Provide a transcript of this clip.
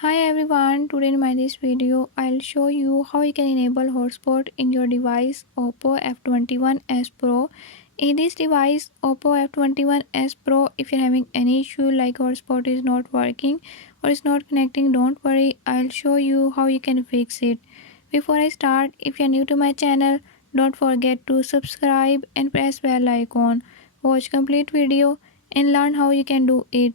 Hi everyone, today in my this video I'll show you how you can enable hotspot in your device Oppo F21s Pro. In this device Oppo F21s Pro, if you're having any issue like hotspot is not working or is not connecting, don't worry, I'll show you how you can fix it. Before I start, if you're new to my channel, don't forget to subscribe and press bell icon. Watch complete video and learn how you can do it.